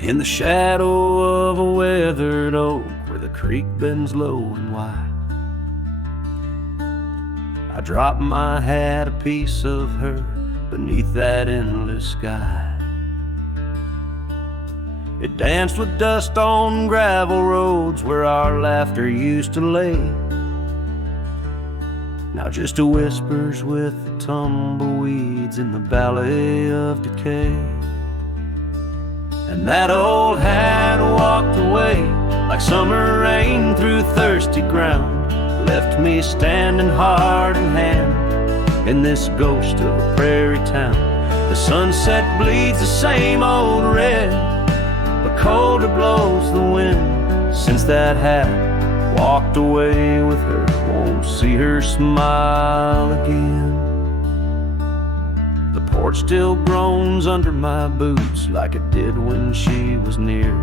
in the shadow of a weathered oak where the creek bends low and wide. I drop my hat, a piece of her, beneath that endless sky. It danced with dust on gravel roads where our laughter used to lay. Now just a whispers with the tumbleweeds in the valley of decay. And that old hat walked away like summer rain through thirsty ground, left me standing heart in hand in this ghost of a prairie town. The sunset bleeds the same old red, but colder blows the wind since that hat walked away with her. Won't see her smile again. The porch still groans under my boots like it did when she was near,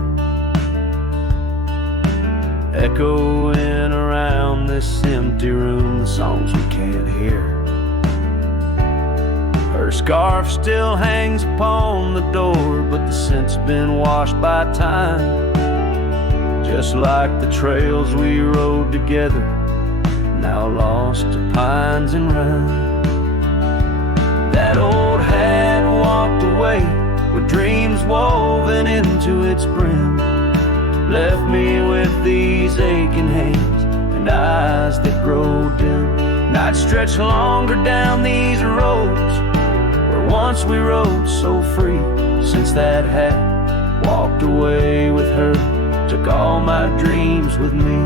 echoing around this empty room the songs we can't hear. Her scarf still hangs upon the door, but the scent's been washed by time, just like the trails we rode together, now lost to pines and rime. That old hat walked away with dreams woven into its brim, left me with these aching hands and eyes that grow dim. Nights stretch longer down these roads where once we rode so free, since that hat walked away with her, took all my dreams with me.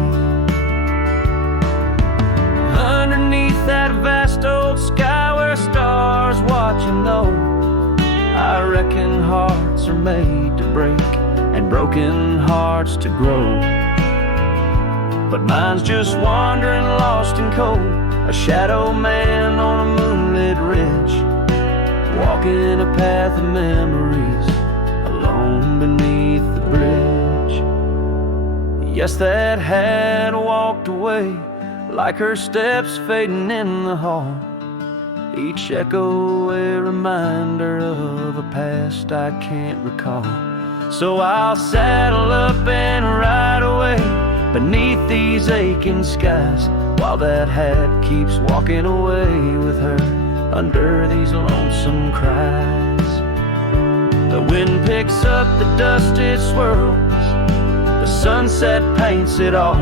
Underneath that vast old sky where stars watch and know, I reckon hearts are made to break and broken hearts to grow. But mine's just wandering lost and cold, a shadow man on a moonlit ridge, walking a path of memories alone beneath the bridge. Yes, that hat walked away like her steps fading in the hall, each echo a reminder of a past I can't recall. So I'll saddle up and ride away beneath these aching skies, while that hat keeps walking away with her under these lonesome cries. The wind picks up the dust it swirls, the sunset paints it all,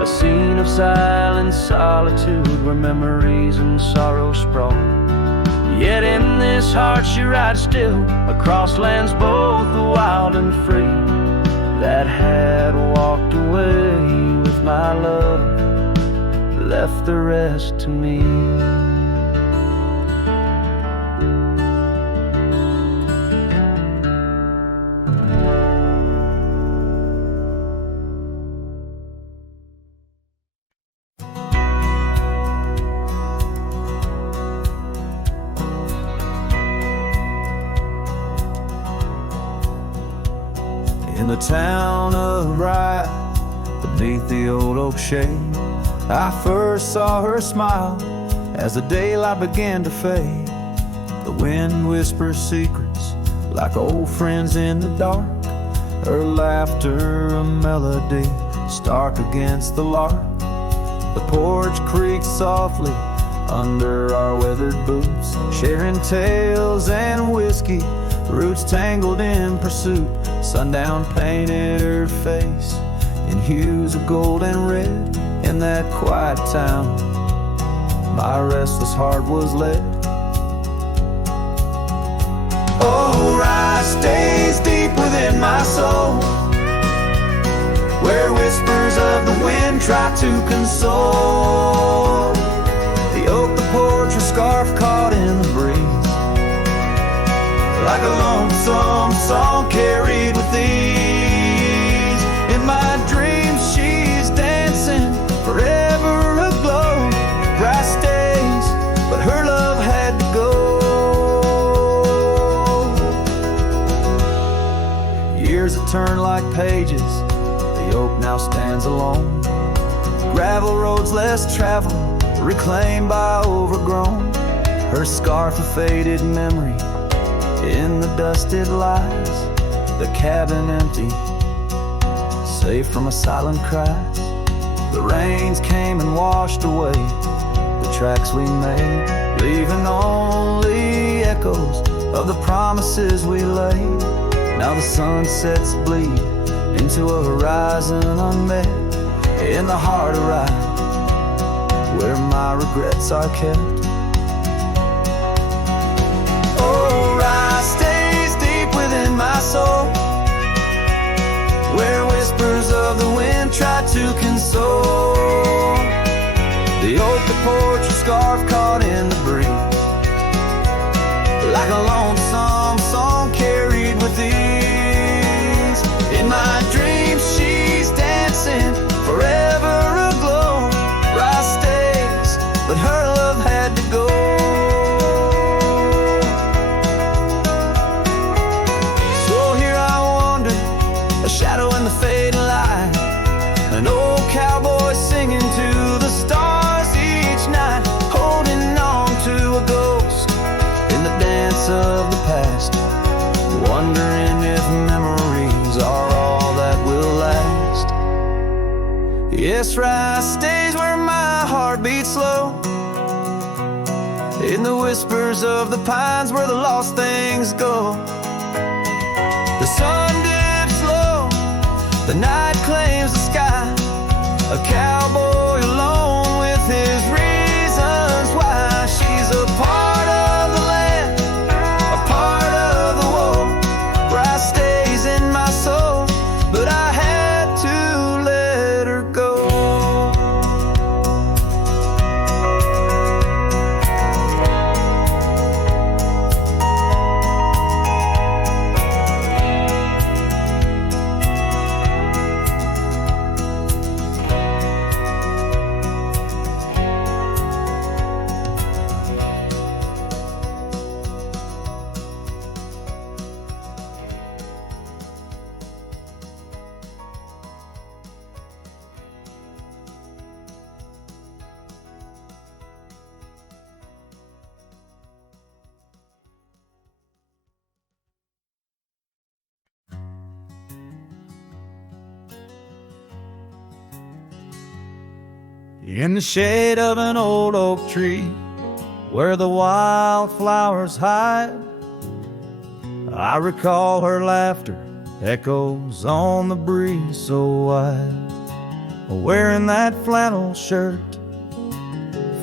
a scene of silent solitude where memories and sorrow sprawl. Yet in this heart she rides still across lands both wild and free. That hat walked away with my love, left the rest to me. In the town of Bryan, beneath the old oak shade, I first saw her smile as the daylight began to fade. The wind whispers secrets like old friends in the dark, her laughter a melody stark against the lark. The porch creaks softly under our weathered boots, sharing tales and whiskey, roots tangled in pursuit. Sundown painted her face in hues of gold and red. In that quiet town, my restless heart was led. Oh, rye stays deep within my soul, where whispers of the wind try to console. The oak, the porch, a scarf caught in the breeze, like a lonesome song carried with ease. In my dreams she's dancing, forever aglow. Grass stays, but her love had to go. Years have turned like pages, the oak now stands alone. Gravel roads less traveled, reclaimed by overgrown. Her scarf a faded memory, in the dust it lies, the cabin empty, safe from a silent cries. The rains came and washed away the tracks we made, leaving only echoes of the promises we laid. Now the sunsets bleed into a horizon unmet, in the heart of Rye, where my regrets are kept. Oh, Rye stays deep within my soul, where whispers of the wind try to console the oak, the porch, a scarf caught in the breeze, like a lonesome song carried with ease. In my dreams she's dancing, forever aglow. Rye stays, but her love had to go. So here I wander, a shadow in the fading light, an old cowboy singing to the stars each night, holding on to a ghost in the dance of the past, wondering if memories are all that will last. Yes, Rye stays where my heart beats slow, in the whispers of the pines where the lost things go. The sun dips low, the night claims the sky, a cowboy alone with his reasons why. She's a part of the land, a part of the woe. Rye stays in my soul, but I had to let her go. In the shade of an old oak tree, where the wildflowers hide, I recall her laughter echoes on the breeze so wide. Wearing that flannel shirt,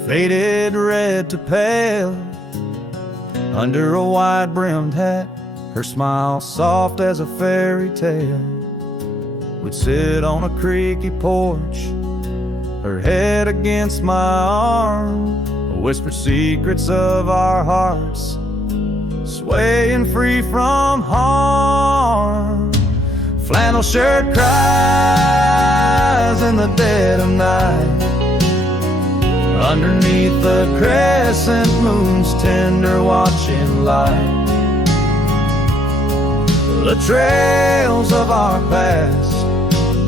faded red to pale, under a wide-brimmed hat, her smile soft as a fairy tale. We'd sit on a creaky porch, her head against my arm, whisper secrets of our hearts, swaying free from harm. Flannel shirt cries in the dead of night, underneath the crescent moon's tender watching light. The trails of our past,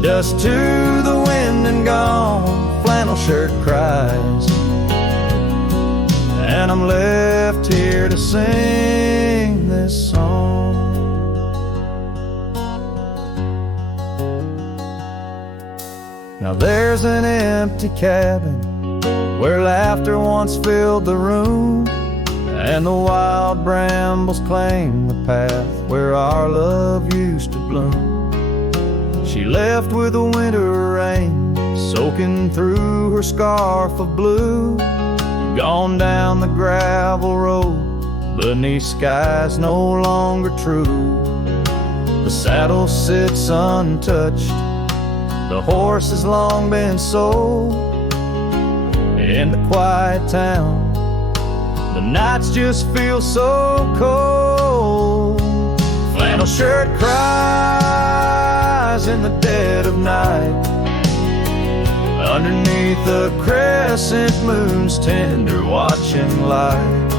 dust to the wind and gone. Flannel shirt cries, and I'm left here to sing this song. Now there's an empty cabin where laughter once filled the room, and the wild brambles claim the path where our love used to bloom. She left with the winter rain soaking through her scarf of blue, gone down the gravel road beneath skies no longer true. The saddle sits untouched, the horse has long been sold. In the quiet town, the nights just feel so cold. Flannel shirt cries in the dead of night, underneath the crescent moon's tender watching light.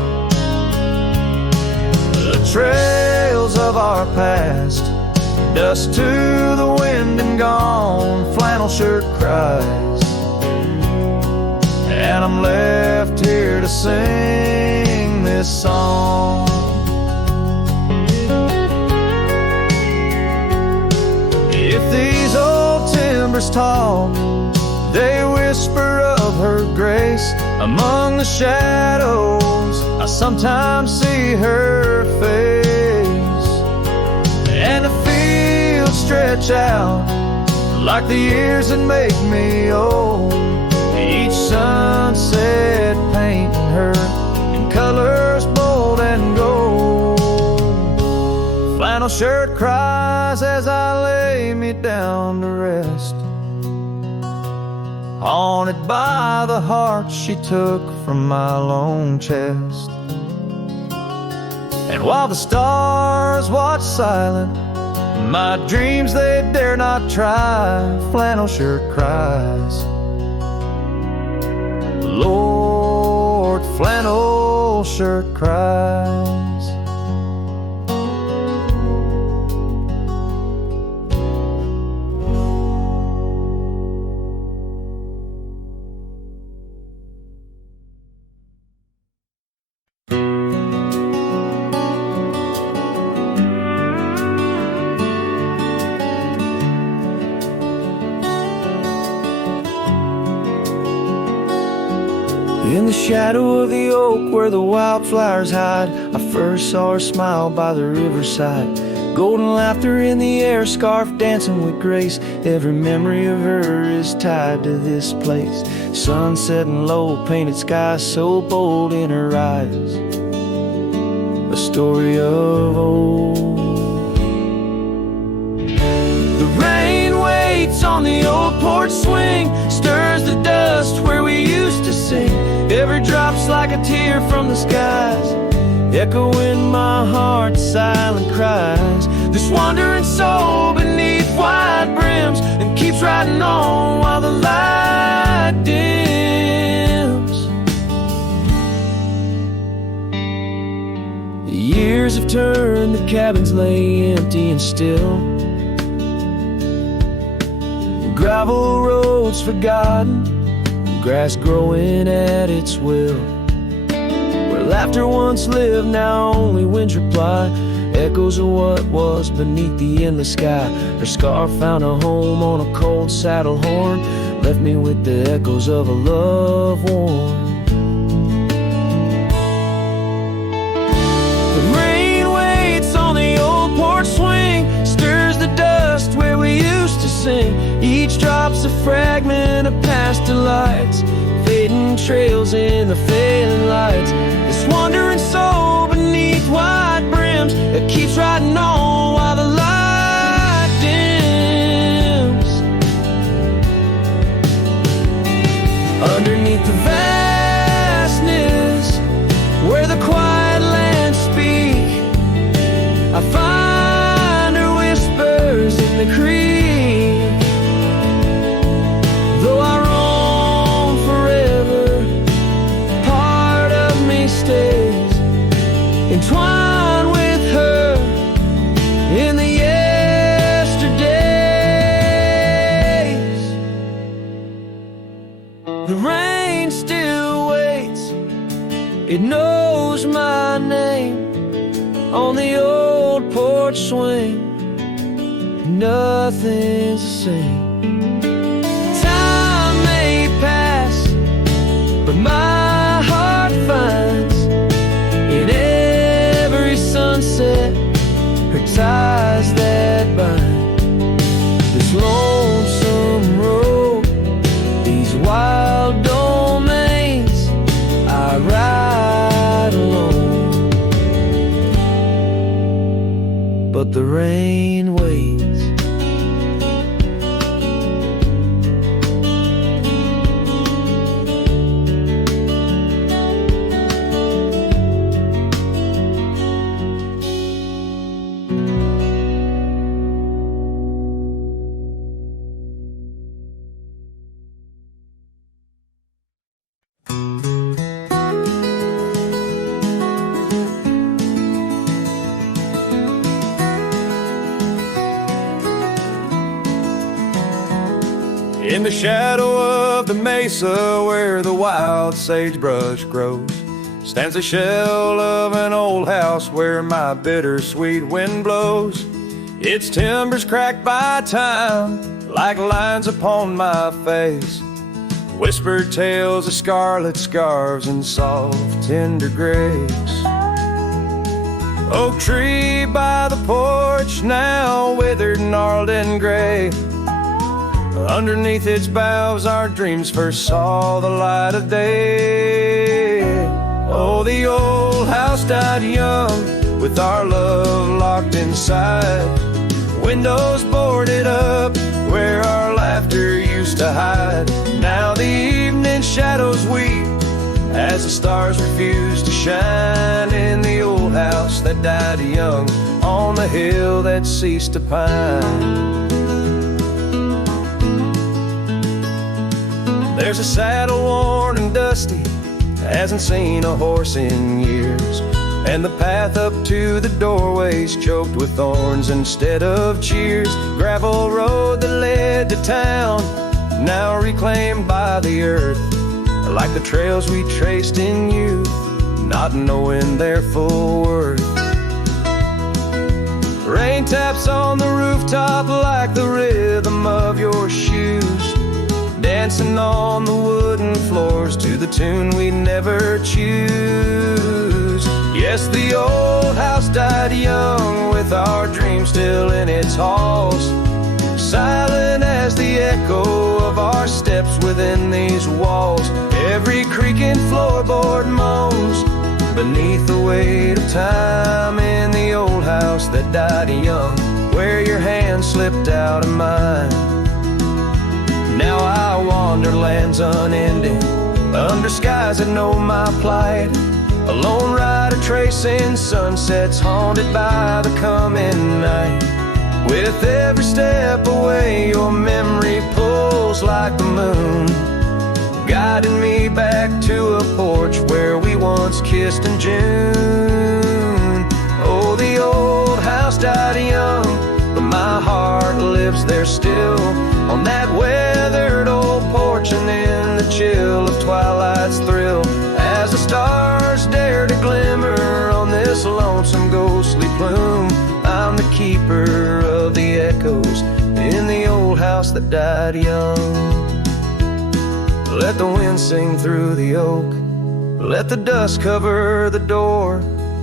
The trails of our past, dust to the wind and gone. Flannel shirt cries, and I'm left here to sing this song. flowers talk, they whisper of her grace. Among the shadows, I sometimes see her face, and the fields stretch out like the years that make me old. Each sunset painting her in colors bold and gold. Flannel shirt cries as I lay me down to rest, haunted by the heart she took from my lone chest. And while the stars watch silent, my dreams they dare not try. Flannel shirt cries, Lord, flannel shirt cries. In the shadow of the oak where the wildflowers hide, I first saw her smile by the riverside. Golden laughter in the air, scarf dancing with grace. Every memory of her is tied to this place. Sun setting low, painted skies so bold in her eyes. A story of old. The rain waits on the old porch swing, stirs the dust where we used to sing. Every drop's like a tear from the skies, echo in my heart's silent cries. This wandering soul beneath wide brims, and keeps riding on while the light dims. The years have turned, the cabins lay empty and still. Gravel roads forgotten, grass growing at its will. Where laughter once lived, now only winds reply. Echoes of what was beneath the endless sky. Her scarf found a home on a cold saddle horn, left me with the echoes of a love worn. The rain waits on the old porch swing, stirs the dust where we used to sing. Each drop's a fragment of past delights, fading trails in the failing lights. This wandering soul beneath wide brims, it keeps riding on while the light dims. Underneath the vastness, where the quiet lands speak, I find her whispers in the creek. Though I roam forever, part of me stays entwined with her in the yesterdays. The rain still waits, it knows my name. On the old porch swing, nothing's the same. But my heart finds in every sunset her ties that bind. This lonesome road, these wild domains, I ride alone. But the rain waits. In the shadow of the mesa where the wild sagebrush grows, stands the shell of an old house where my bittersweet wind blows. Its timbers cracked by time, like lines upon my face, whispered tales of scarlet scarves and soft, tender grace. Oak tree by the porch, now withered, gnarled, and gray. Underneath its boughs our dreams first saw the light of day. Oh, the old house died young, with our love locked inside. Windows boarded up, where our laughter used to hide. Now the evening shadows weep, as the stars refuse to shine in the old house that died young, on the hill that ceased to pine. There's a saddle worn and dusty, hasn't seen a horse in years, and the path up to the doorway's choked with thorns instead of cheers. Gravel road that led to town, now reclaimed by the earth, like the trails we traced in youth, not knowing their full worth. Rain taps on the rooftop like the rhythm of your shoes, dancing on the wooden floors to the tune we never choose. Yes, the old house died young, with our dreams still in its halls, silent as the echo of our steps within these walls. Every creaking floorboard moans beneath the weight of time in the old house that died young, where your hand slipped out of mine. Now I wander lands unending, under skies that know my plight, a lone rider tracing sunsets haunted by the coming night. With every step away, your memory pulls like the moon, guiding me back to a porch where we once kissed in June. Oh, the old house died young, but my heart lives there still, on that weathered old porch and in the chill of twilight's thrill, as the stars dare to glimmer on this lonesome ghostly plume. I'm the keeper of the echoes in the old house that died young. Let the wind sing through the oak, let the dust cover the door,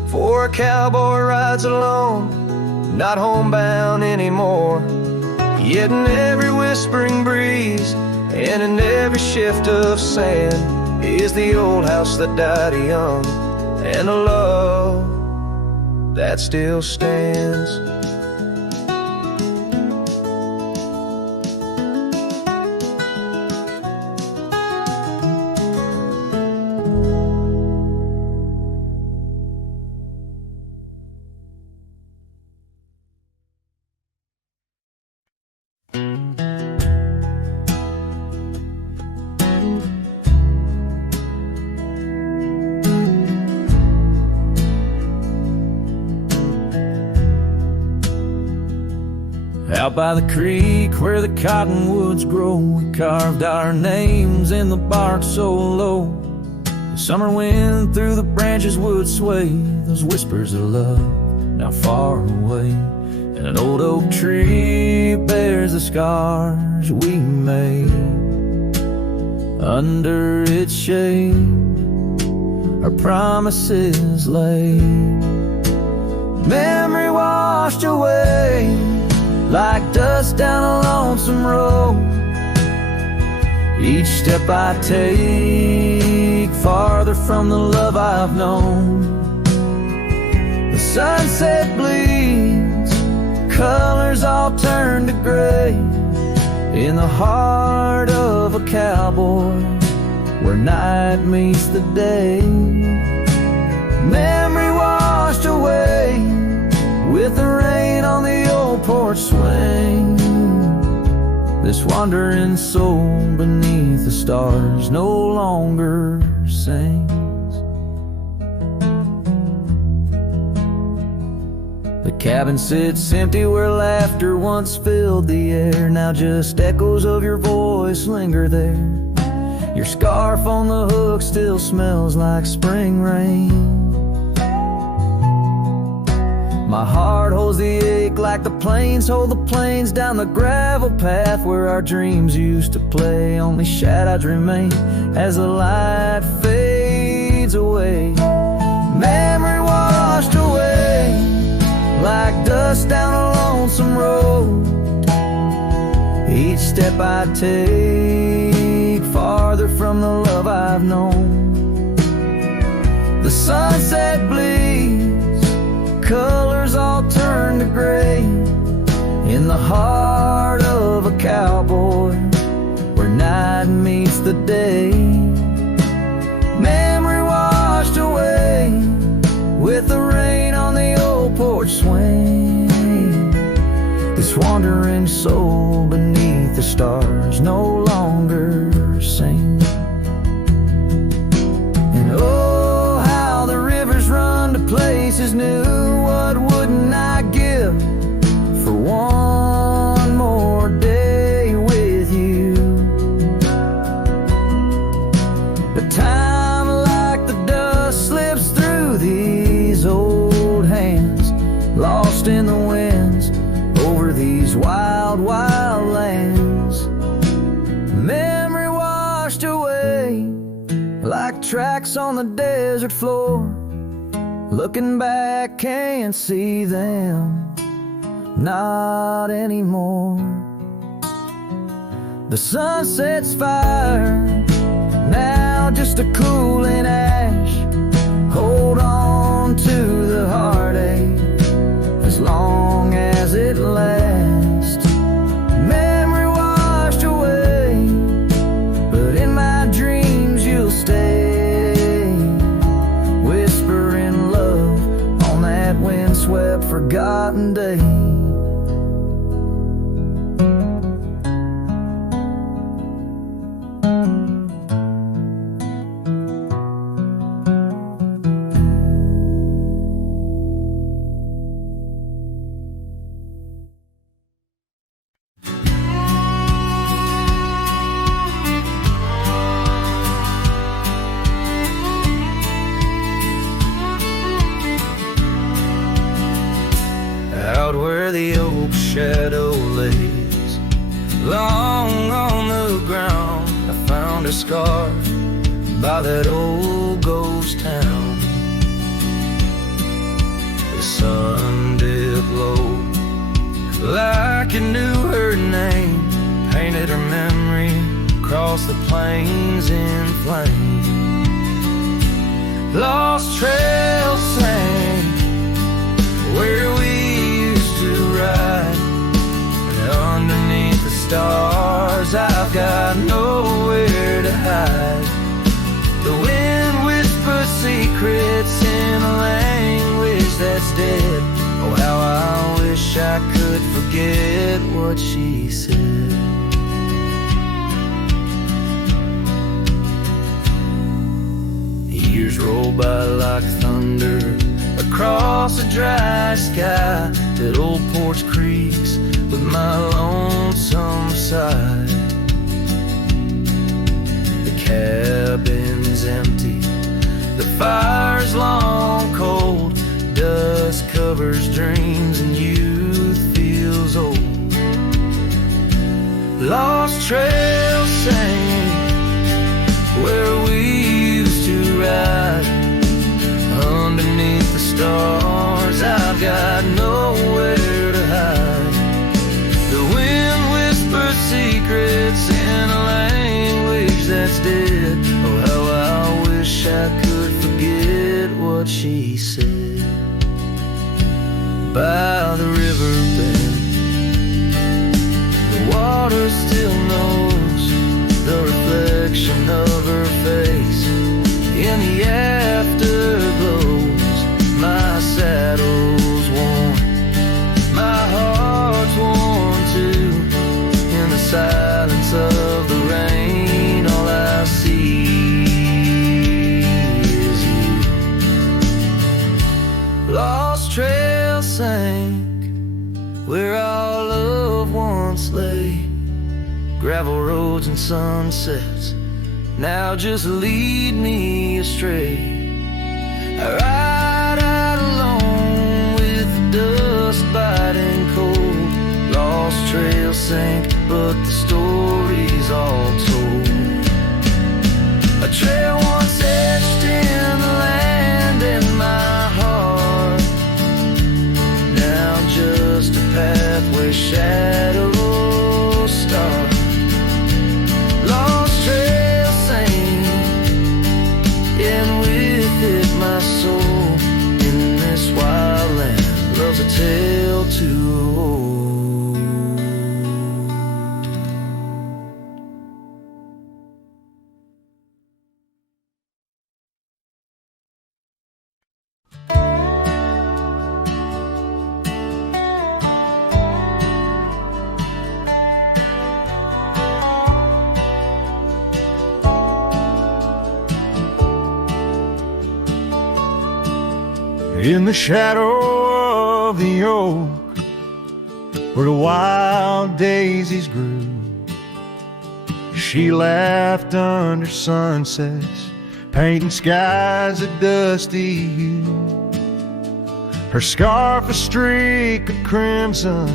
for a cowboy rides alone, not homebound anymore. Yet in every whispering breeze and in every shift of sand is the old house that died young, and a love that still stands. Out by the creek where the cottonwoods grow, we carved our names in the bark so low. The summer wind through the branches would sway those whispers of love now far away. And an old oak tree bears the scars we made. Under its shade our promises lay, memory washed away like dust down a lonesome road. Each step I take farther from the love I've known. The sunset bleeds, colors all turn to gray, in the heart of a cowboy where night meets the day. Memory washed away with the rain on the old porch swing. This wandering soul beneath the stars no longer sings. The cabin sits empty where laughter once filled the air. Now just echoes of your voice linger there. Your scarf on the hook still smells like spring rain. My heart holds the ache like the plains hold the plains down the gravel path where our dreams used to play. Only shadows remain as the light fades away. Memory washed away like dust down a lonesome road. Each step I take farther from the love I've known. The sunset bleeds, colors all turn to gray in the heart of a cowboy where night meets the day. Memory washed away with the rain on the old porch swing. This wandering soul beneath the stars no longer sing. And oh, how the rivers run to places new. What wouldn't I give for one more day with you? But time like the dust slips through these old hands, lost in the winds over these wild, wild lands. Memory washed away like tracks on the desert floor. Looking back, can't see them, not anymore. The sunset's fire, now just a cooling ash. Hold on to the heartache as long as it lasts. Memory washed away, but in my dreams you'll stay, whispering love on that windswept forgotten day. Out where the oak shadow lays long on the ground, I found a scar by that old ghost town. The sun dipped low like it knew her name, painted her memory across the plains in flame. Lost trails sang where we to ride, and underneath the stars I've got nowhere to hide. The wind whispers secrets in a language that's dead. Oh, how I wish I could forget what she said. Years roll by like thunder across a dry sky. That old porch creaks with my lonesome side. The cabin's empty, the fire's long cold. Dust covers dreams and youth feels old. Lost trails sing where we used to ride. Underneath the stars I've got nowhere to hide. The wind whispers secrets in a language that's dead. Oh, how I wish I could forget what she said. By the riverbed, the water still knows the reflection of her face in the afterglows. My saddle's worn, my heart's worn too. In the silence of the rain, all I see is you. Lost trails sank where our love once lay. Gravel roads and sunsets now just lead me astray. I ride out alone with the trail once etched in the land in my heart, now just a pathway shadows start. Lost trail sing, and with it my soul in this wild land loves a tale to hold. In the shadow of the oak, where the wild daisies grew, she laughed under sunsets, painting skies a dusty hue. Her scarf a streak of crimson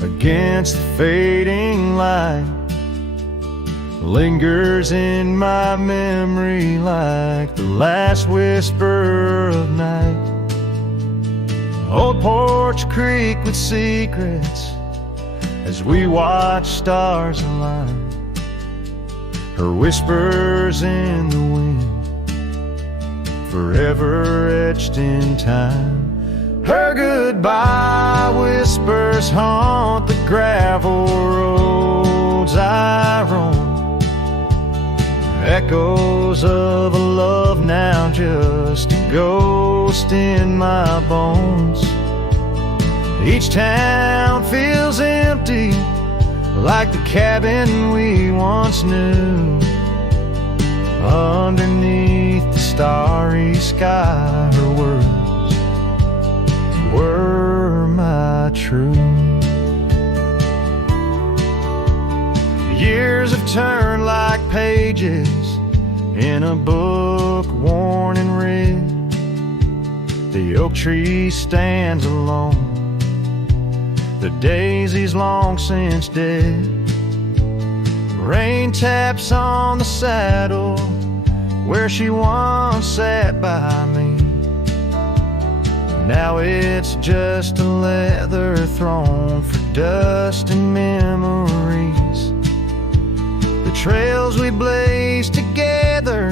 against the fading light, lingers in my memory like the last whisper of night. Old Porch Creek with secrets as we watch stars align, her whispers in the wind forever etched in time. Her goodbye whispers haunt the gravel roads I roam, echoes of a love now just a ghost in my bones. Each town feels empty like the cabin we once knew. Underneath the starry sky, her words were my truth. Years have turned like pages in a book worn and read. The oak tree stands alone, the daisy's long since dead. Rain taps on the saddle where she once sat by me. Now it's just a leather throne for dust and memories. The trails we blazed together,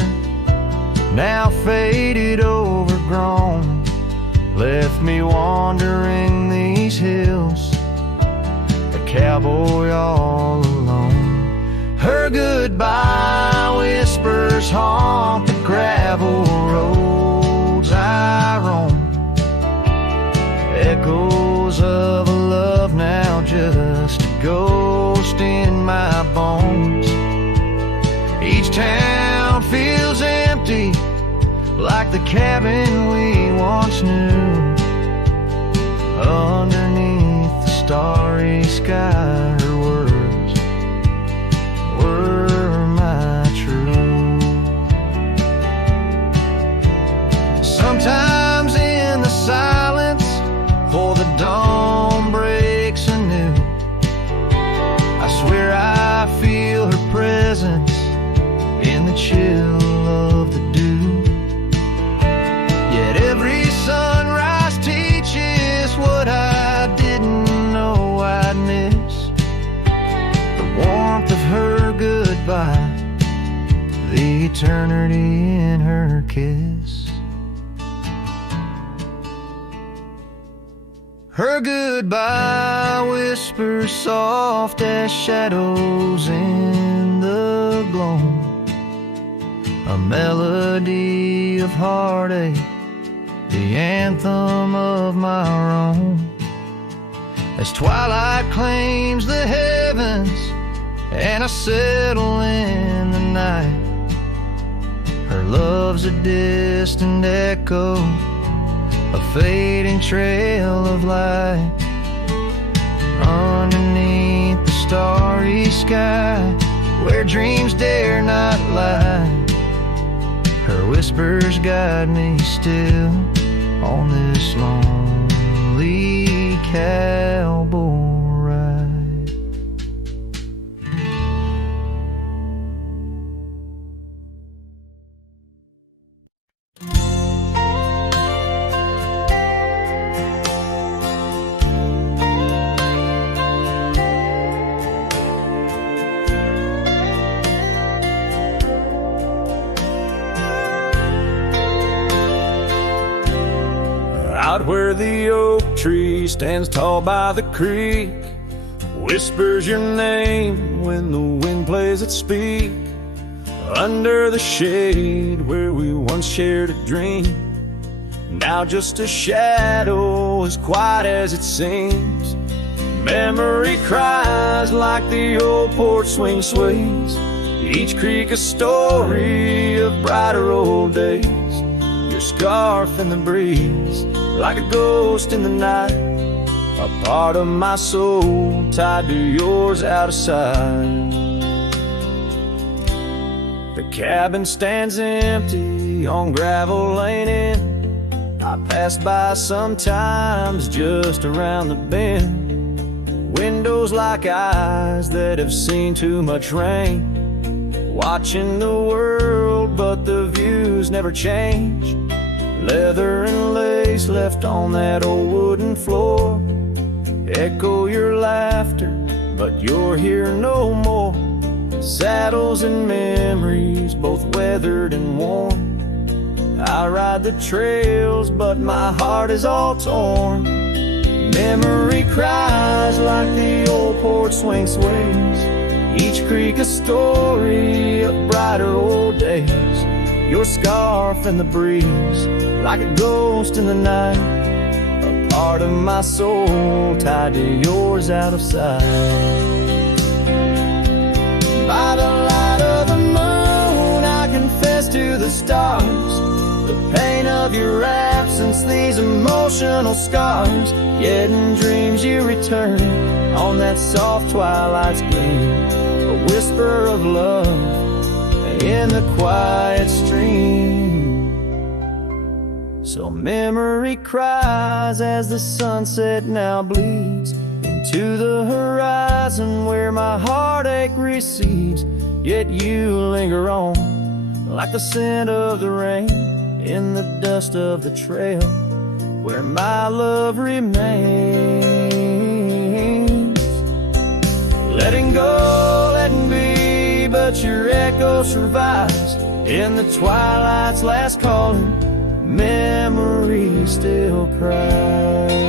now faded, overgrown, left me wandering these hills, a cowboy all alone. Her goodbye whispers haunt the gravel roads I roam, echoes of a love now just a ghost in my bones. Each town feels empty like the cabin we once knew. Underneath the starry sky, her words were my truth. Sometimes in the silence, before the dawn breaks anew, I swear I feel her presence in the chill of the dew. Yet every sunrise teaches what I didn't know I'd miss. The warmth of her goodbye, the eternity in her kiss. Her goodbye whispers soft as shadows in the gloam, a melody of heartache, the anthem of my own. As twilight claims the heavens and I settle in the night, her love's a distant echo, a fading trail of light. Underneath the starry sky, where dreams dare not lie, her whispers guide me still on this lonely cowboy ride. Out where the oak tree stands tall by the creek, whispers your name when the wind plays its speak. Under the shade where we once shared a dream, now just a shadow as quiet as it seems. Memory cries like the old porch swing sways, each creak a story of brighter old days. Your scarf in the breeze, like a ghost in the night, a part of my soul tied to yours out of sight. The cabin stands empty on gravel lane in. I pass by sometimes just around the bend. Windows like eyes that have seen too much rain, watching the world but the views never change. Leather and lace left on that old wooden floor echo your laughter, but you're here no more. Saddles and memories, both weathered and worn. I ride the trails, but my heart is all torn. Memory cries like the old porch swing sways, each creak a story of brighter old days. Your scarf in the breeze, like a ghost in the night, a part of my soul tied to yours out of sight. By the light of the moon, I confess to the stars the pain of your absence, these emotional scars. Yet in dreams you return on that soft twilight's gleam, a whisper of love in the quiet stream. So memory cries as the sunset now bleeds into the horizon where my heartache recedes. Yet you linger on like the scent of the rain in the dust of the trail where my love remains. Letting go, letting be, but your echo survives in the twilight's last calling. Memory still cries.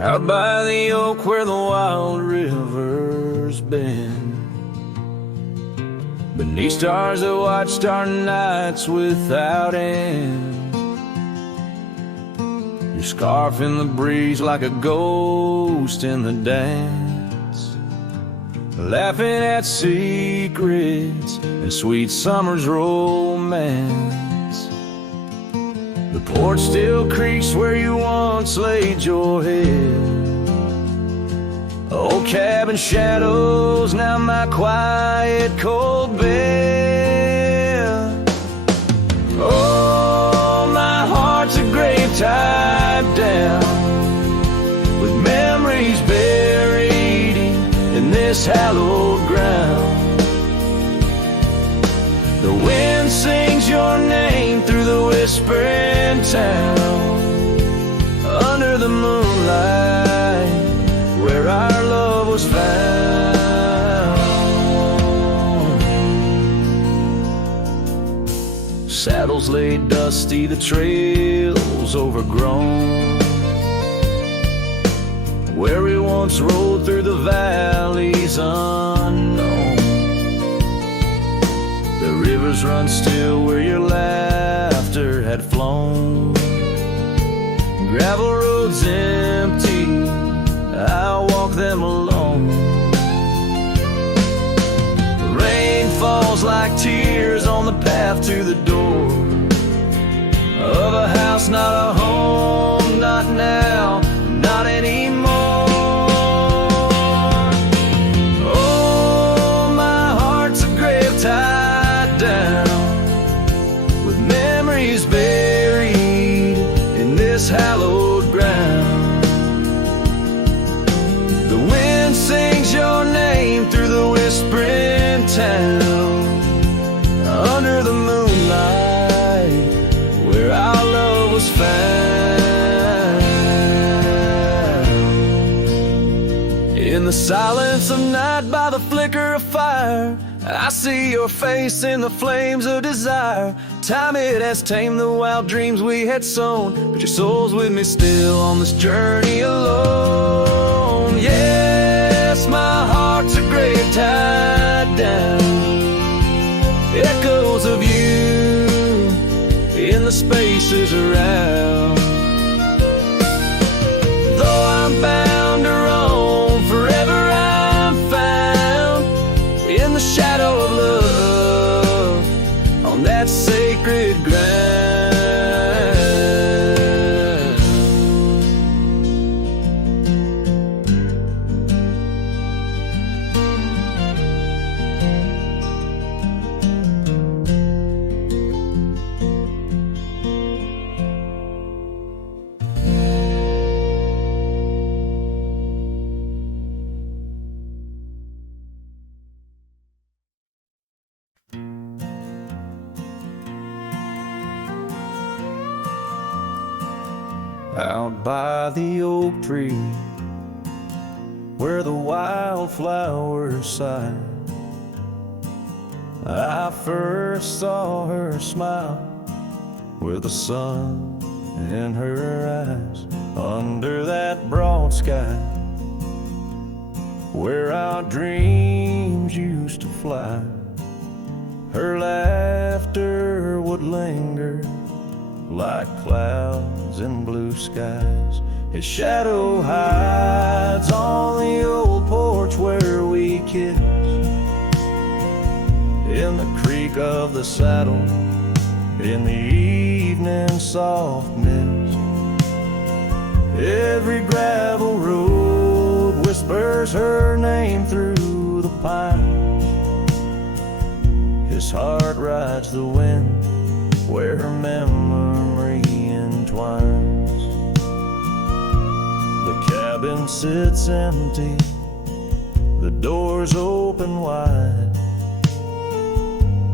Out by the oak where the wild river's been, beneath stars that watched our nights without end. Your scarf in the breeze like a ghost in the dance, laughing at secrets and sweet summer's romance. The porch still creaks where you once laid your head. Old cabin shadows, now my quiet cold bed. Oh, my heart's a grave tied down with memories buried in this hallowed ground. The wind sings your name through the whispering town, under the moonlight where our love was found. Saddles laid dusty, the trails overgrown, where we once rode through the valleys unknown. The rivers run still where your laughter had flown. Gravel roads empty, I'll walk them alone. Rain falls like tears on the path to the door of a house, not a home, not now, not anymore. Oh, my heart's a grave tied down with memories buried in this hallowed ground. The wind In the silence of night by the flicker of fire, I see your face in the flames of desire. Time it has tamed the wild dreams we had sown, but your soul's with me still on this journey alone. Yes, my heart's a grave tied down, echoes of you in the spaces around. Though I'm bound to roam, forever I'm found in the shadow of love on that sacred ground. Out by the oak tree, where the wildflowers sigh, I first saw her smile with the sun in her eyes. Under that broad sky, where our dreams used to fly, her laughter would linger like clouds in blue skies. His shadow hides on the old porch where we kissed, in the creak of the saddle, in the evening soft mist. Every gravel road whispers her name through the pines. His heart rides the wind where her memory entwines. The cabin sits empty, the doors open wide,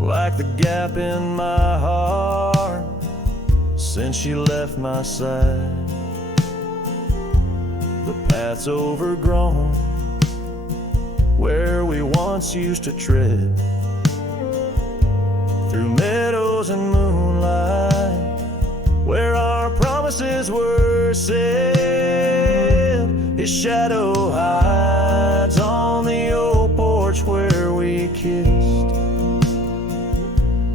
like the gap in my heart since she left my side. The path's overgrown where we once used to tread, through meadows and moonlight, where our promises were said. His shadow hides on the old porch where we kissed,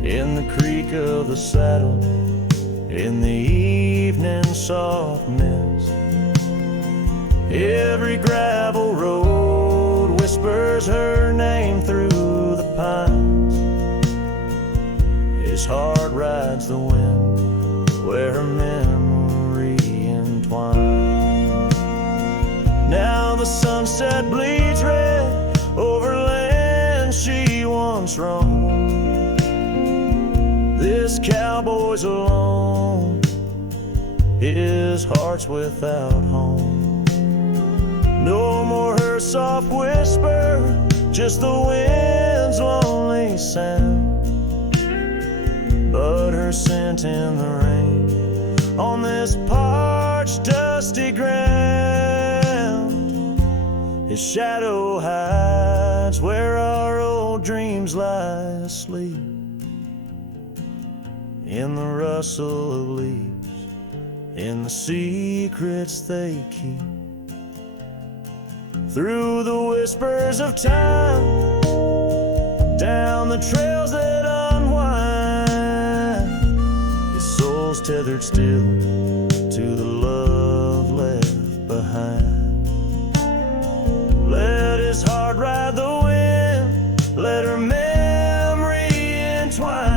in the creak of the saddle, in the evening soft mist. Every gravel road whispers her name through the pines. His heart rides the wind where her memory entwines. Now the sunset bleeds red over land she once roamed. This cowboy's alone, his heart's without home. No more her soft whisper, just the wind's lonely sound. But her scent in the rain on this parched, dusty ground. His shadow hides where our old dreams lie asleep, in the rustle of leaves, in the secrets they keep. Through the whispers of time, down the trails that unwind, his soul's tethered still to the love left behind. Let his heart ride the wind, let her memory entwine,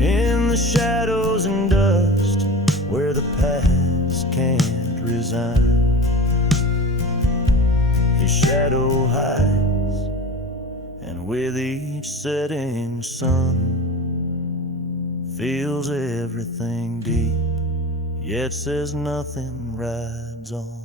in the shadows and dust where the past can't resign. His shadow hides, and with each setting sun, feels everything deep, yet says nothing, rides on.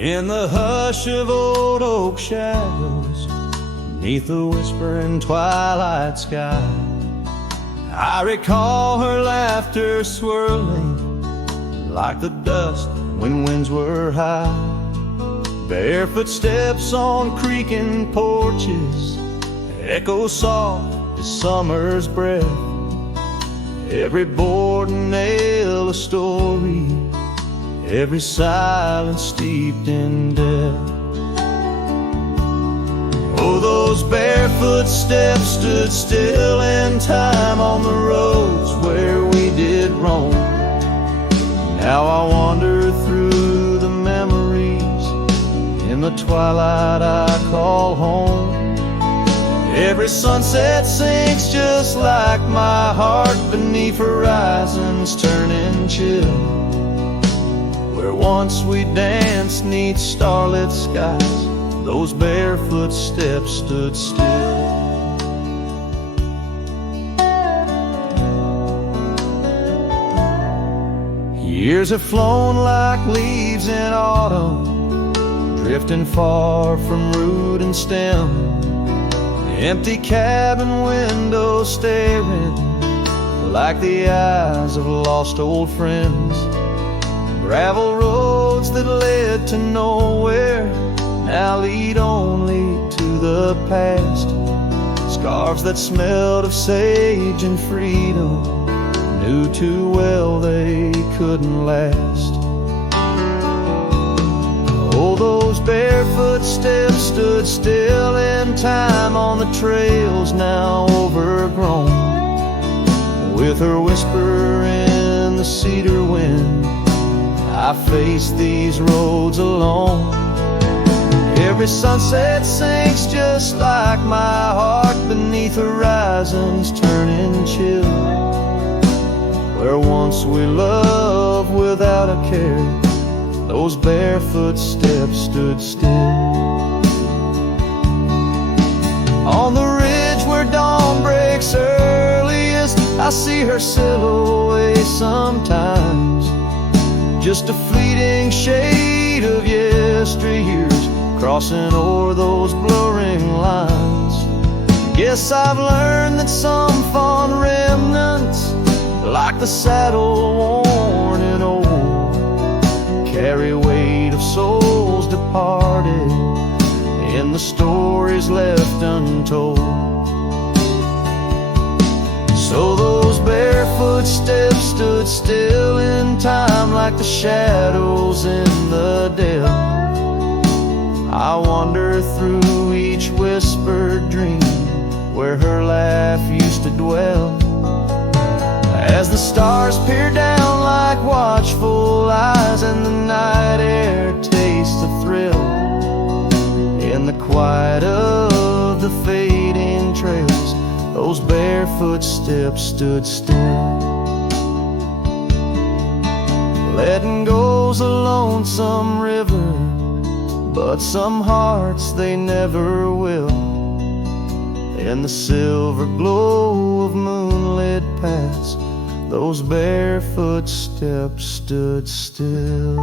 In the hush of old oak shadows, beneath the whispering twilight sky, I recall her laughter swirling like the dust when winds were high. Barefoot steps on creaking porches echo soft as summer's breath. Every board and nail a story, every silence steeped in death. Oh, those barefoot steps stood still in time on the roads where we did roam. Now I wander through the memories in the twilight I call home. Every sunset sinks just like my heart beneath horizons turning chill. Where once we danced 'neath starlit skies, those barefoot steps stood still. Years have flown like leaves in autumn, drifting far from root and stem. Empty cabin windows staring like the eyes of lost old friends. Gravel roads that led to nowhere now lead only to the past. Scarves that smelled of sage and freedom knew too well they couldn't last. Oh, those barefoot steps stood still in time on the trails now overgrown. With her whisper in the cedar wind, I face these roads alone. Every sunset sinks just like my heart beneath horizons turning chill. Where once we loved without a care, those barefoot steps stood still. On the ridge where dawn breaks earliest, I see her silhouette sometimes. Just a fleeting shade of yesteryears crossing o'er those blurring lines. Guess I've learned that some fond remnants, like the saddle worn and old, carry weight of souls departed in the stories left untold. So those barefoot steps stood still in time like the shadows in the dell. I wander through each whispered dream where her laugh used to dwell. As the stars peer down like watchful eyes and the night air tastes the thrill, in the quiet of the fading trails, those barefoot steps stood still. Letting go's a lonesome river, but some hearts they never will. In the silver glow of moonlit paths, those barefoot steps stood still.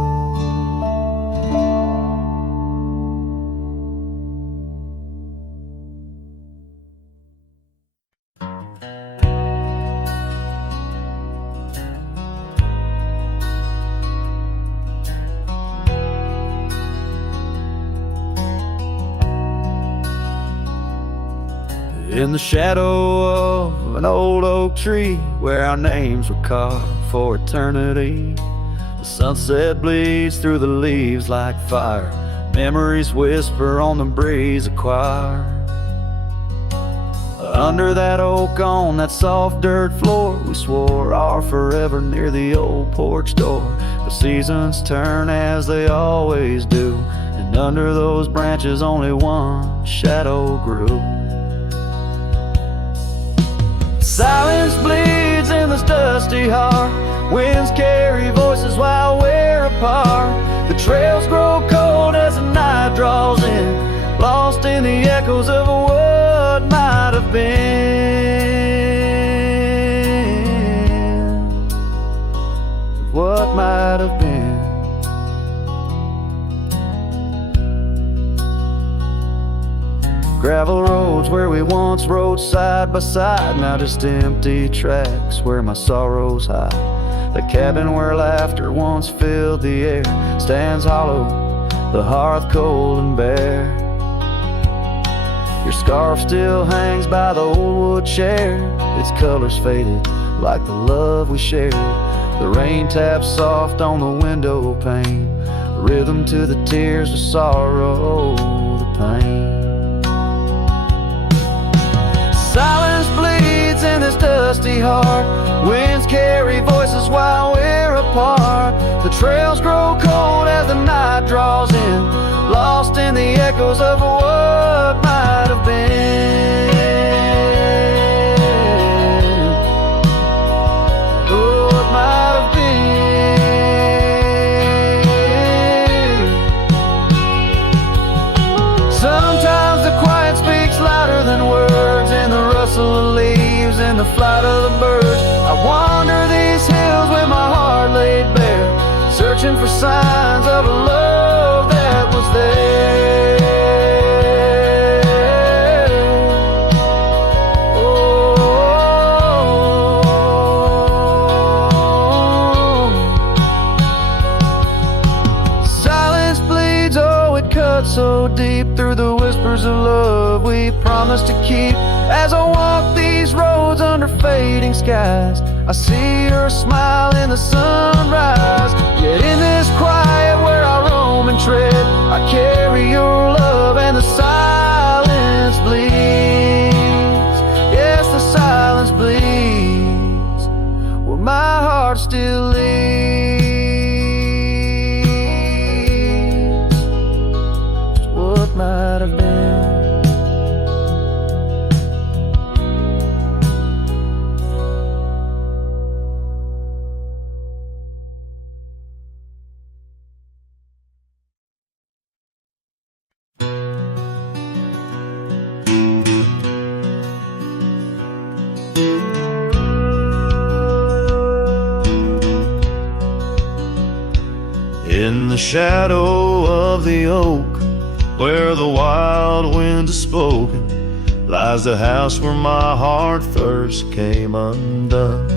In the shadow of an old oak tree where our names were carved for eternity, the sunset bleeds through the leaves like fire. Memories whisper on the breeze a choir. Under that oak on that soft dirt floor, we swore our forever near the old porch door. The seasons turn as they always do, and under those branches only one shadow grew. Silence bleeds in this dusty heart. Winds carry voices while we're apart. The trails grow cold as the night draws in, lost in the echoes of what might have been. What might have been. gravel roads where we once rode side by side, now just empty tracks where my sorrows hide. The cabin where laughter once filled the air stands hollow, the hearth cold and bare. Your scarf still hangs by the old wood chair, its colors faded like the love we shared. The rain taps soft on the window pane, rhythm to the tears of sorrow, the pain. Silence bleeds in this dusty heart, winds carry voices while we're apart. The trails grow cold as the night draws in, lost in the echoes of what might have been. What might have been. Sometimes the quiet speaks louder than words, in the rustle of leaves, in the flight of the birds. I wander these hills with my heart laid bare, searching for signs of a love that was there. Oh, silence bleeds, oh, it cuts so deep through the whispers of love we promised to keep. As I walk these roads under fading skies, I see your smile in the sunrise. Yet in this quiet where I roam and tread, I carry your love and the silence bleeds. Yes, the silence bleeds where my heart still leads. Just what might have been. In the shadow of the oak, where the wild wind has spoken, lies the house where my heart first came undone.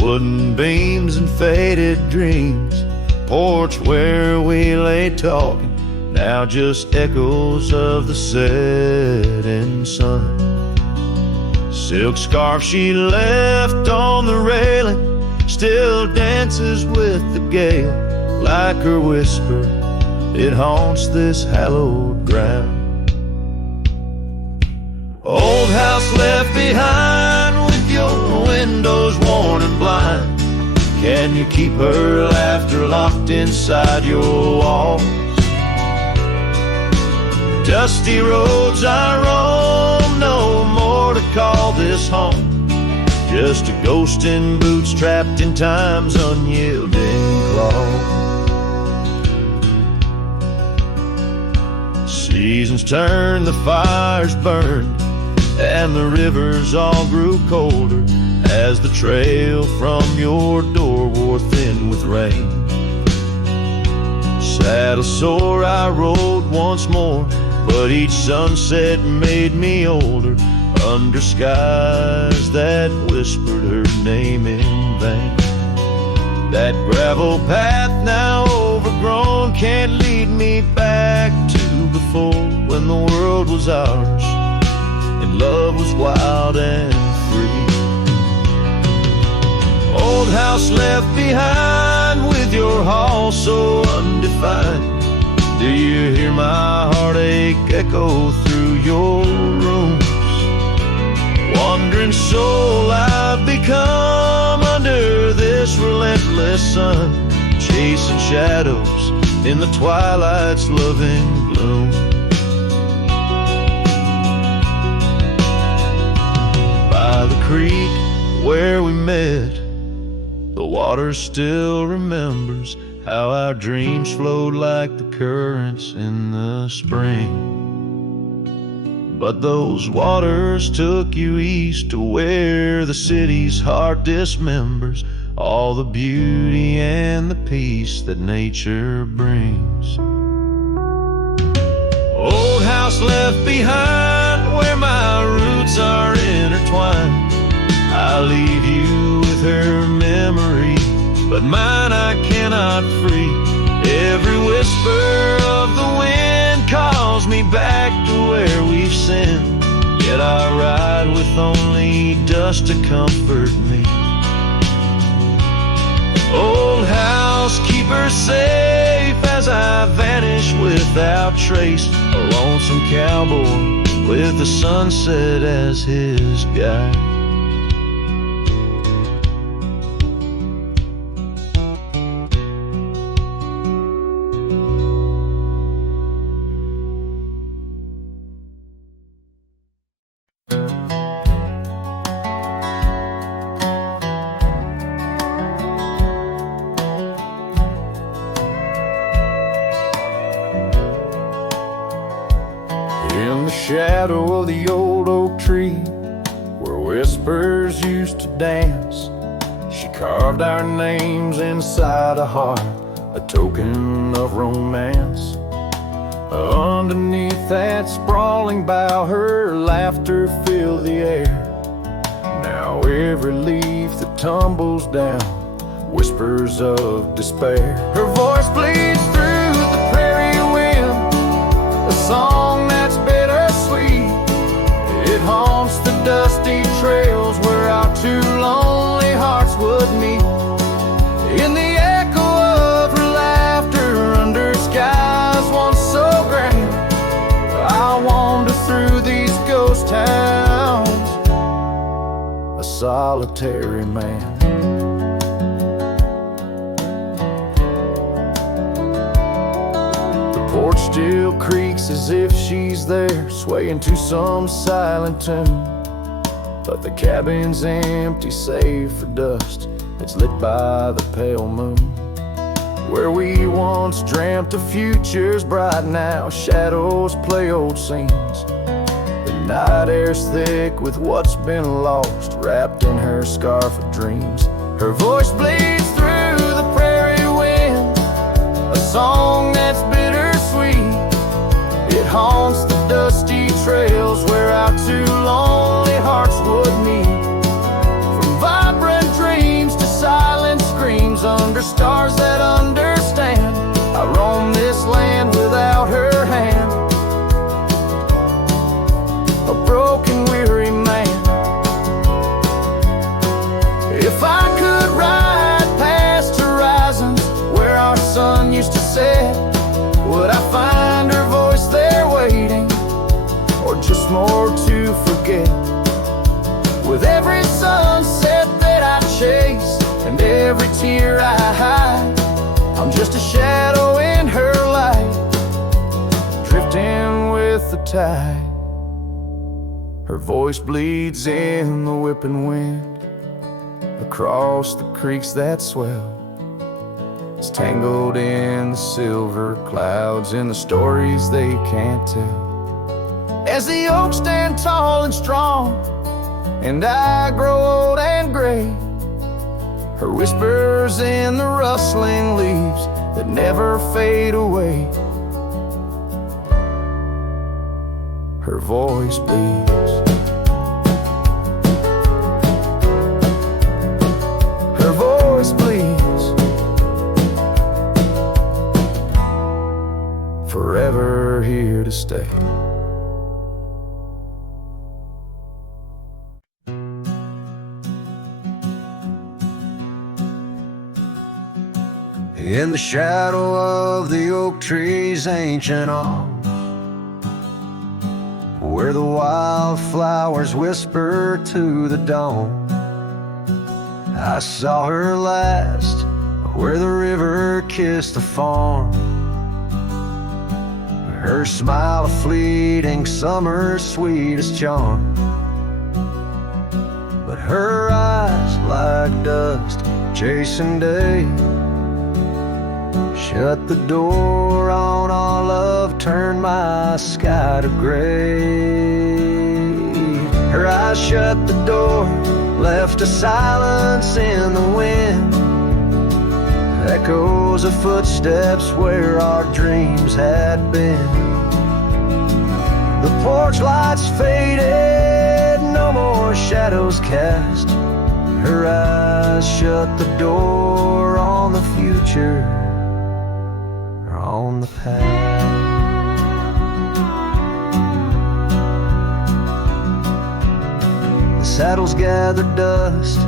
Wooden beams and faded dreams, porch where we lay talking, now just echoes of the setting sun. Silk scarf she left on the railing still dances with the gale, like her whisper, it haunts this hallowed ground. Old house left behind with your windows worn and blind, can you keep her laughter locked inside your walls? Dusty roads I roam, no more to call this home, just a ghost in boots trapped in time's unyielding claw. Seasons turned, the fires burned, and the rivers all grew colder as the trail from your door wore thin with rain. Saddle sore I rode once more, but each sunset made me older, under skies that whispered her name in vain. That gravel path now overgrown can't lead me back to before, when the world was ours and love was wild and free. Old house left behind with your hall so undefined, do you hear my heartache echo through your room? Wandering soul I've become under this relentless sun, chasing shadows in the twilight's loving gloom. By the creek where we met, the water still remembers how our dreams flowed like the currents in the spring. But those waters took you east to where the city's heart dismembers all the beauty and the peace that nature brings. Old house house left behind where my roots are intertwined. I leave you with her memory, but mine I cannot free. Every whisper of the wind calls me back to where we've sinned, yet I ride with only dust to comfort me. Old house, keep her safe as I vanish without trace. A lonesome cowboy with the sunset as his guide. In the shadow of the old oak tree, where whispers used to dance, she carved our names inside a heart, a token of romance. Underneath that sprawling bough, her laughter filled the air. Now every leaf that tumbles down whispers of despair. Her voice bleeds through the prairie wind, a song that's bittersweet. It haunts the dusty trails where our two lonely hearts would meet. In the echo of her laughter under skies once so grand, I wander through these ghost towns, a solitary man. The porch still creaks as if she's there, swaying to some silent tune. But the cabin's empty save for dust that's lit by the pale moon. Where we once dreamt of futures bright, now shadows play old scenes. The night air's thick with what's been lost, wrapped in her scarf of dreams. Her voice bleeds through the prairie wind, a song that's bittersweet. It haunts the dusty trails where our two lonely hearts would meet. From vibrant dreams to silent screams under stars that understand, I roam this land without her hand, a broken, weary man. If I could ride past horizons where our sun used to set, would I find her voice there waiting, or just more to forget? With every sunset that I chase and every tear I hide, I'm just a shadow in her light, drifting with the tide. Her voice bleeds in the whipping wind, across the creeks that swell. It's tangled in the silver clouds, in the stories they can't tell. As the oaks stand tall and strong, and I grow old and gray, her whispers in the rustling leaves that never fade away. Her voice bleeds. Her voice bleeds, forever here to stay. In the shadow of the oak tree's ancient arm, where the wildflowers whisper to the dawn, I saw her last where the river kissed the farm. Her smile a fleeting summer's sweetest charm, but her eyes like dust chasing day shut the door on our love, turned my sky to gray. Her eyes shut the door, left a silence in the wind, echoes of footsteps where our dreams had been. porch lights faded, no more shadows cast. Her eyes shut the door on the future, or on the past. The saddles gathered dust,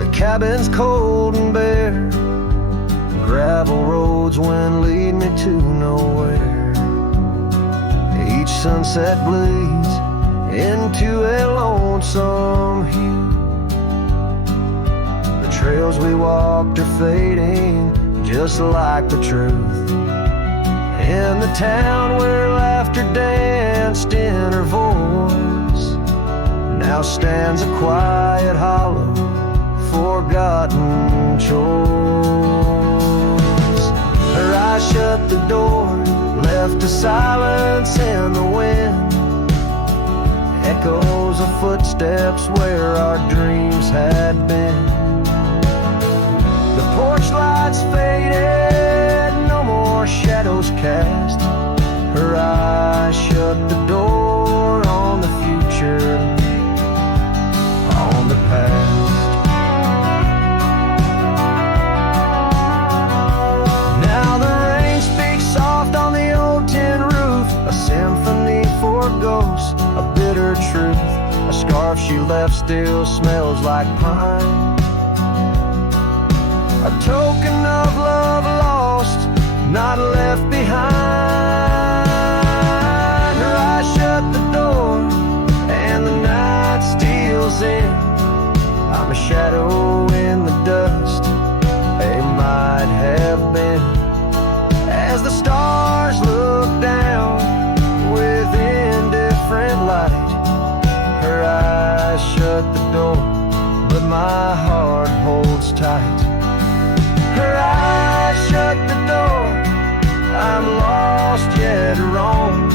the cabin's cold and bare. Gravel roads went lead me to nowhere. Each sunset bleeds into a lonesome hue. The trails we walked are fading just like the truth. In the town where laughter danced in her voice, now stands a quiet hollow, forgotten choice. Her eyes shut the door, left a silence in the wind. Echoes of footsteps where our dreams had been. The porch lights faded, no more shadows cast. Her eyes shut the door on the future, on the past. Now the rain speaks soft on the old tin roof, a symphony for ghosts, a bitter truth. A scarf she left still smells like pine, a token of love lost, not left behind. Her eyes shut the door and the night steals in. I'm a shadow in the dust, a might have been. As the stars look down with indifferent light, her eyes shut the door, but my heart holds tight. Her eyes shut the door, I'm lost yet wrong.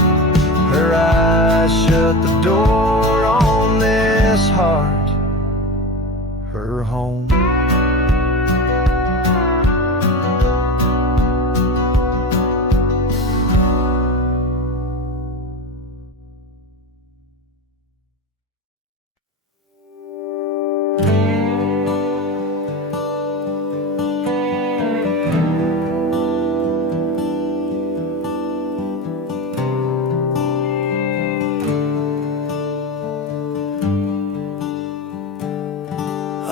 Her eyes shut the door on this heart, her home.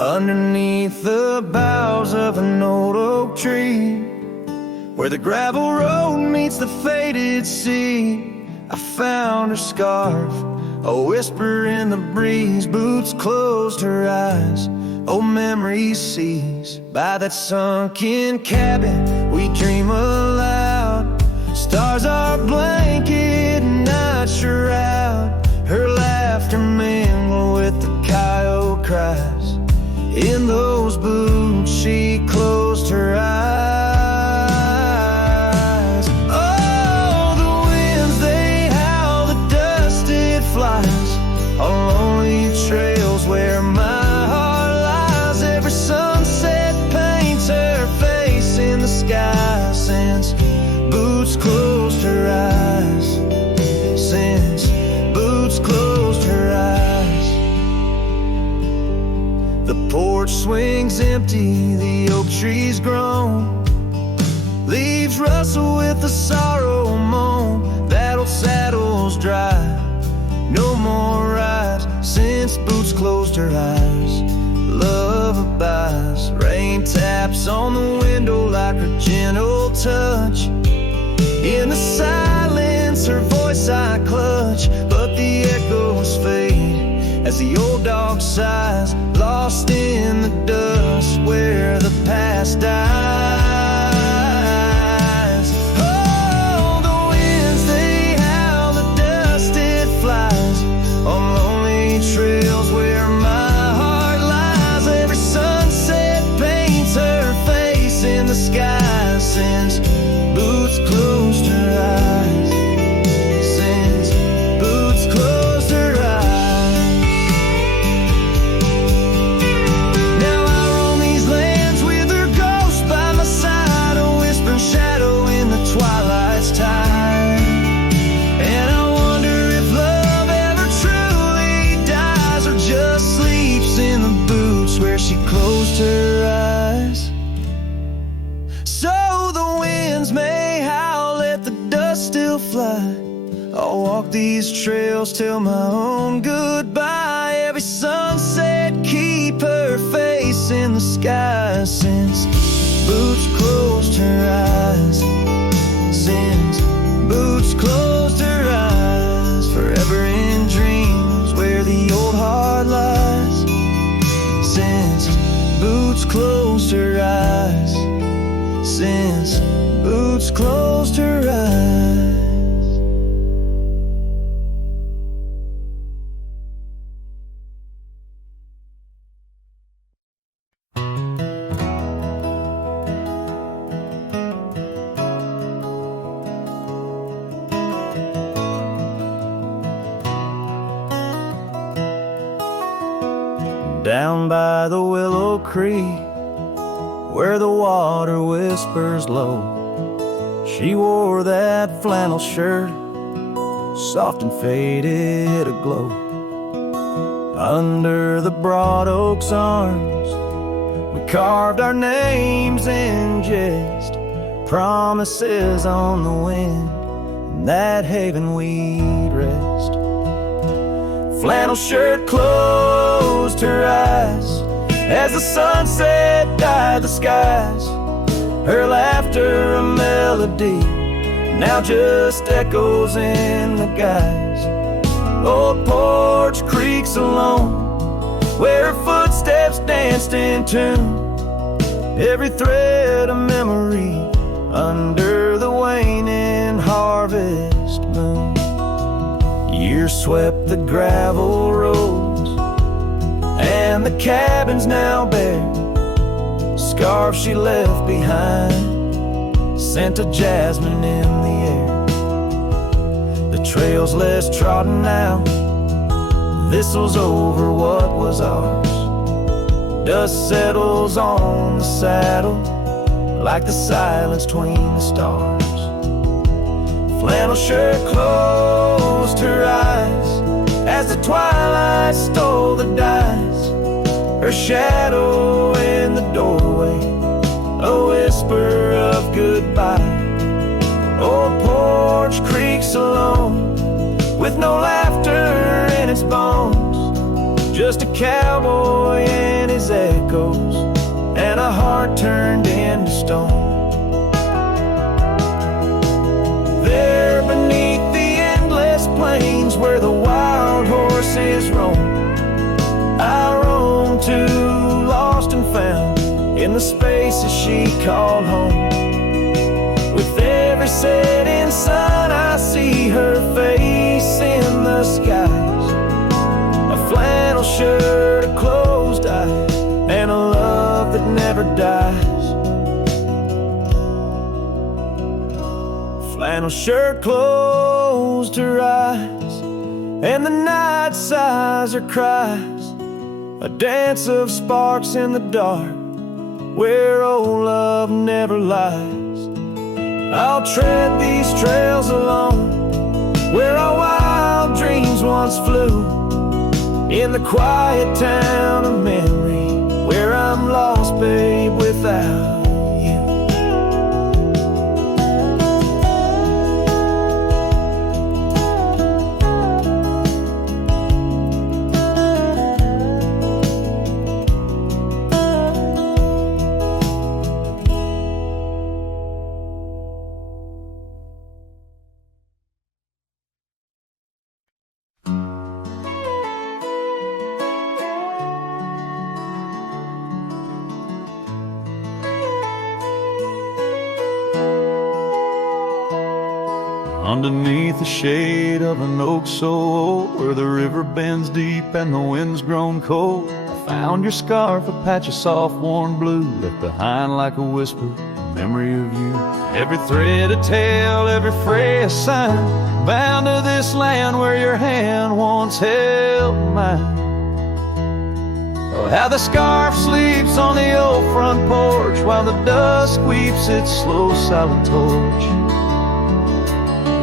Underneath the boughs of an old oak tree, where the gravel road meets the faded sea, I found her scarf, a whisper in the breeze. Boots closed her eyes, old memories seize. By that sunken cabin we dream aloud, stars are blanket, night shroud. Her laughter mingle with the coyote cries. In those boots she closed her eyes. Oh, the winds they howl, the dust it flies on lonely trails where my heart lies. Every sunset paints her face in the sky since boots closed her eyes. Since boots closed her eyes. The porch swings empty, the oak tree's grown. Leaves rustle with the sorrow moan. That old saddle's dry, no more rides since boots closed her eyes. Love abides, rain taps on the window like her gentle touch. In the silence her voice I clutch, but the echoes fade as the old dog sighs, lost in the dust where the past dies. Oh, the winds they howl, the dust it flies on lonely trails where my heart lies. Every sunset paints her face in the sky since boots closed her eyes. Since boots closed her eyes. Now I roam these lands with her ghost by walk these trails till my own goodbye. Every sunset keep her face in the sky. Since Boots closed her eyes, since Boots closed her eyes, forever in dreams where the old heart lies. Since Boots closed her eyes, since Boots closed her eyes. Down by the Willow Creek, where the water whispers low, she wore that flannel shirt, soft and faded aglow. Under the broad oak's arms, we carved our names in jest, promises on the wind, in that haven we'd rest. Flannel shirt closed her eyes as the sunset dyed the skies. Her laughter a melody now just echoes in the guise. Old porch creaks alone where her footsteps danced in tune. Every thread a memory under the waning harvest moon. Years swept the gravel roads and the cabin's now bare. Scarves she left behind, scent of jasmine in the air. The trail's less trodden now, thistle's over what was ours. Dust settles on the saddle like the silence between the stars. Flannel shirt closed her eyes as the twilight stole the dice. Her shadow in the doorway, a whisper of goodbye. Old porch creaks alone with no laughter in its bones. Just a cowboy and his echoes and a heart turned into stone. There beneath the endless plains where the wild horses roam, I roam to lost and found in the spaces she called home. With every setting sun I see her face in the skies. A flannel shirt, a closed eye, and a love that never dies. Flannel shirt closed her eyes, and the night sighs her cries. A dance of sparks in the dark, where old love never lies. I'll tread these trails alone, where our wild dreams once flew. In the quiet town of memory, where I'm lost, babe, without you. Underneath the shade of an oak so old, where the river bends deep and the wind's grown cold, I found your scarf, a patch of soft warm blue, left behind like a whisper, a memory of you. Every thread a tale, every fray a sign, bound to this land where your hand once held mine. Oh, how the scarf sleeps on the old front porch, while the dusk weeps its slow silent torch.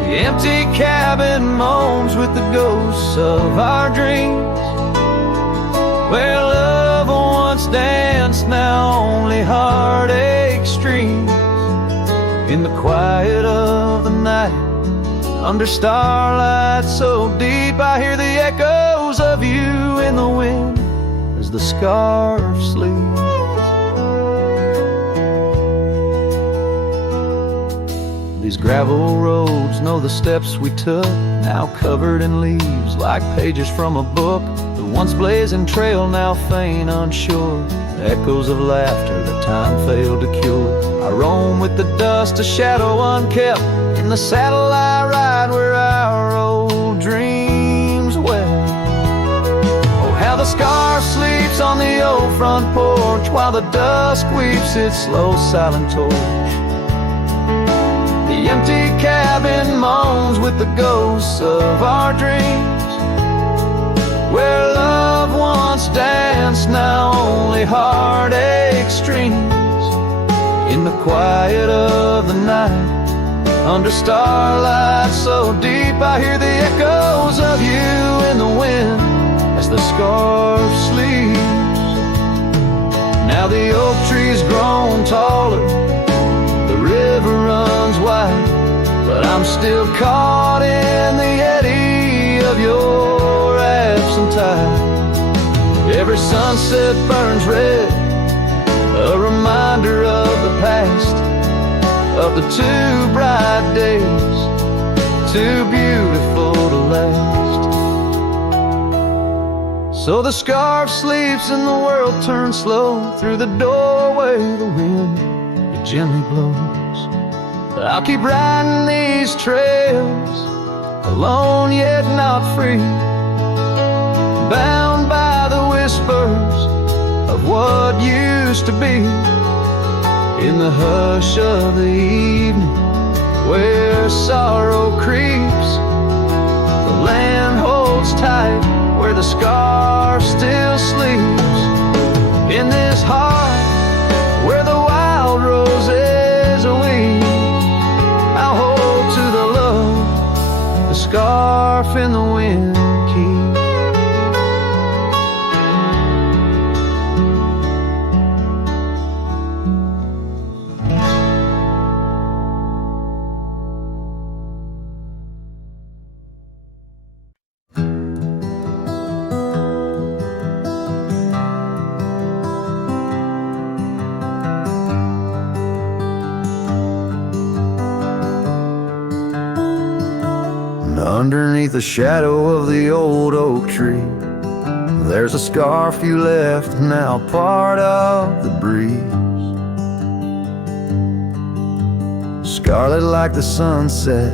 The empty cabin moans with the ghosts of our dreams, where love once danced, now only heartache streams. In the quiet of the night, Under starlight so deep, I hear the echoes of you in the wind as the scarf sleeps. These gravel roads know the steps we took, now covered in leaves like pages from a book. The once blazing trail now faint unsure, echoes of laughter that time failed to cure. I roam with the dust, a shadow unkept, in the saddle I ride where our old dreams wept. Oh, how the scarf sleeps on the old front porch, while the dusk weeps its slow silent torch. The empty cabin moans with the ghosts of our dreams. Where love once danced, now only heartache streams. In the quiet of the night, under starlight so deep, I hear the echoes of you in the wind as the scarf sleeps. Now the oak tree's grown taller, the river runs wide, but I'm still caught in the eddy of your absent tide. Every sunset burns red, a reminder of the past, of the too bright days, too beautiful to last. So the scarf sleeps and the world turns slow. Through the doorway the wind, it gently blows. I'll keep riding these trails, alone yet not free, bound by the whispers of what used to be. In the hush of the evening, where sorrow creeps, the land holds tight where the scarf still sleeps. In this heart where the wild roses weep, I'll hold to the love the scarf in the wind keeps. Underneath the shadow of the old oak tree, there's a scarf you left, now part of the breeze. Scarlet like the sunset,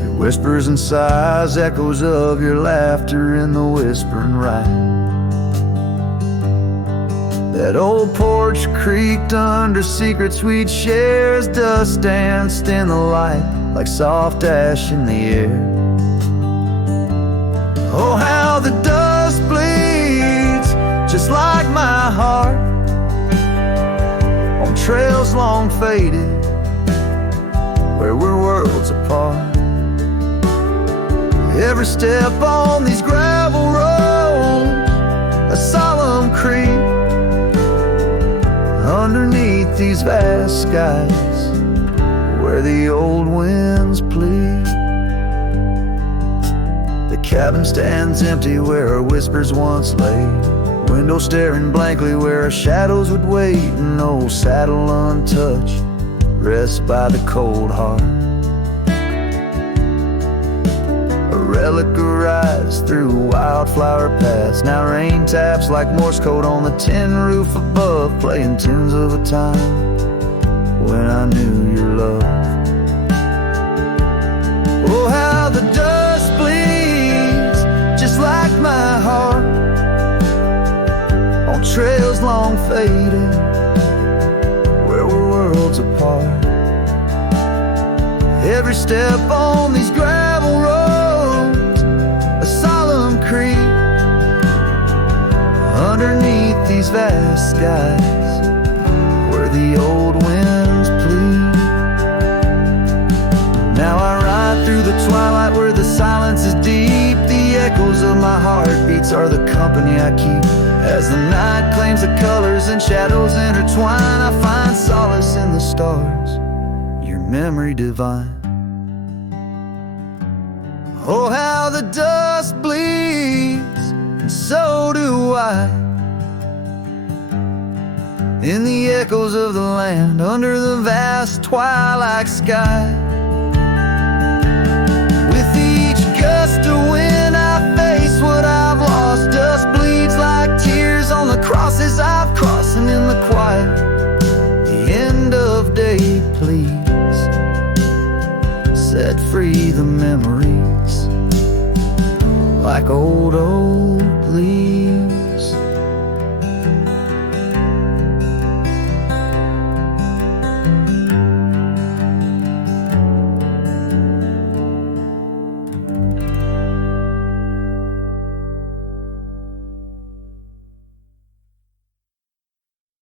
it whispers and sighs, echoes of your laughter in the whispering ride. That old porch creaked under secrets we'd share as dust danced in the light like soft ash in the air. Oh, how the dust bleeds, just like my heart, on trails long faded, where we're worlds apart. Every step on these gravel roads, a solemn creep, underneath these vast skies, where the old winds plead. The cabin stands empty where our whispers once lay, window staring blankly where our shadows would wait. An old saddle untouched rests by the cold heart. A relic arrives through wildflower paths. Now rain taps like Morse code on the tin roof above, playing tunes of a time when I knew your love. Oh, how the dust bleeds, just like my heart, on trails long faded, where we're worlds apart. Every step on these gravel roads, a solemn creep, underneath these vast skies, where the old winds plead. Now I ride through the twilight where the silence is deep. The echoes of my heartbeats are the company I keep. As the night claims the colors and shadows intertwine, I find solace in the stars, your memory divine. Oh, how the dust bleeds, and so do I, in the echoes of the land under the vast twilight sky. With each gust of wind I face what I've lost. Dust bleeds like tears on the crosses I've crossed, and in the quiet, the end of day, please set free the memories like old